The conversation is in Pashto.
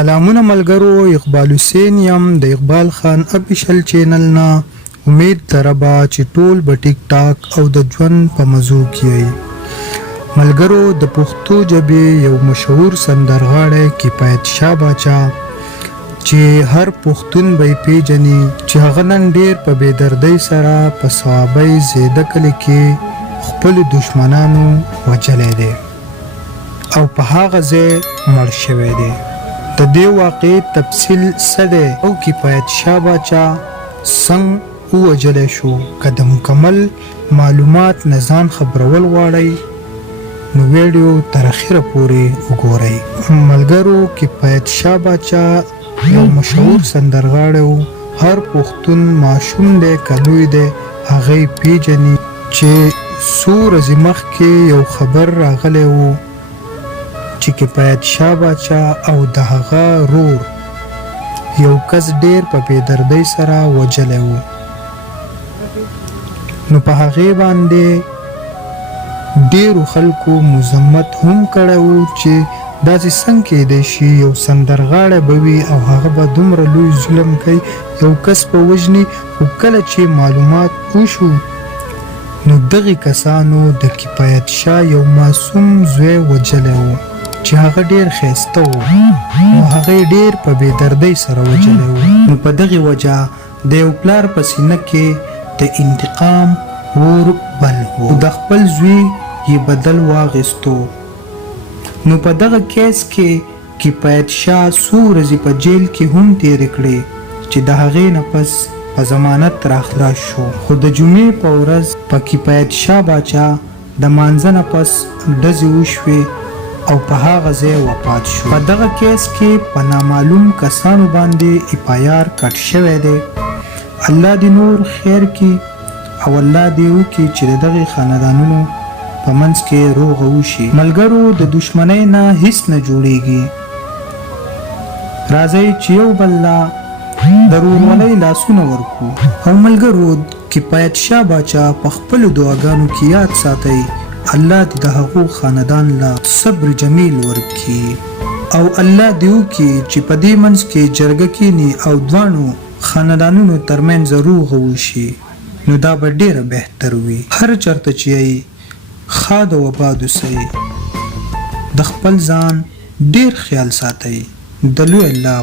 سلامونه ملګرو، اقبال حسین یم د اقبال خان افیشل چینل نه. امید دربا چې ټول به ټیک ټاک او د ژوند په مزو کې یې. ملګرو، د پښتو ژبې یو مشهور سندرغاړی کفایت شاه باچا چې هر پښتون به یې پیژني، چې هغه نن ډېر په بېدردۍ سره په صوابۍ زیده کلي کې خپلو دشمنانو وژلی دی او په هغه ځای مړ شوی دی. د دې واقعې تفصیل څه دی او کفایت شاه باچا څنګه ووژلی شو؟ که د مکمل معلومات نه ځان خبرول غواړئ نو ویډیو تر اخره پورې وګورئ. ملګرو، کفایت شاه باچا یو مشهور سندرغاړی و. هر پښتون ماشوم دی که لوی دی هغه یې پیژني، چې څو ورځې مخکې یو خبر راغلی و چې کفایت شاه باچا او د هغه رور یو کس ډېر په بېدردۍ سره وژلی و. نو په هغې باندې ډېرو خلکو مذمت هم کړی و چې داسې څنګه کیدی شي یو سندرغاړی به وي او هغه به دومره لوی ظلم کوي، یو کس به وژني. خو کله چې معلومات وشو نو دغې کسانو د کفایت شاه یو معصوم زوی وژلی و چې هغه ډېر ښایسته و نو هغه یې ډېر په بېدردۍ سره وژلی و. نو په دغې وجه د یو پلار په سینه کې د انتقام اور بل و، د خپل زوی یې بدل واخیستو. نو په دغه کیس کې کفایت شاه څو ورځې په جیل کې هم تېرې کړې چې د هغې نه پس په ضمانت راخلاص شو. خو د جمعې په ورځ په کفایت شاه باچا د مانځه نه پس ډزې وشوې او په هغه ځای وفات شو. په دغه کیس کې په نامعلوم کسانو باندې FIR کټ شوی دی. الله دې نور خیر کړي او الله دې وکړي چې د دغې خاندانونو په منځ کې روغه وشي. ملګرو، د دشمنۍ نه هیڅ نه جوړیږي. راځئ چې یو بل له د ورورولۍ لاسونه ورکړو. او ملګرو، کفایت شاه باچا په خپلو دعاګانو کې یاد ساتئ الله دې د هغو خاندان له صبر جمیل ورکړي او الله دې وکړي چې په دې منځ کې جرګه کینی او دواړو خاندانونو ترمنځ روغه وشي. نو دا به ډېره بهتر وي. هر چېرته چې یې ښاد او آباد اوسئ. د خپل ځان ډېر خیال ساتئ. د لوی الله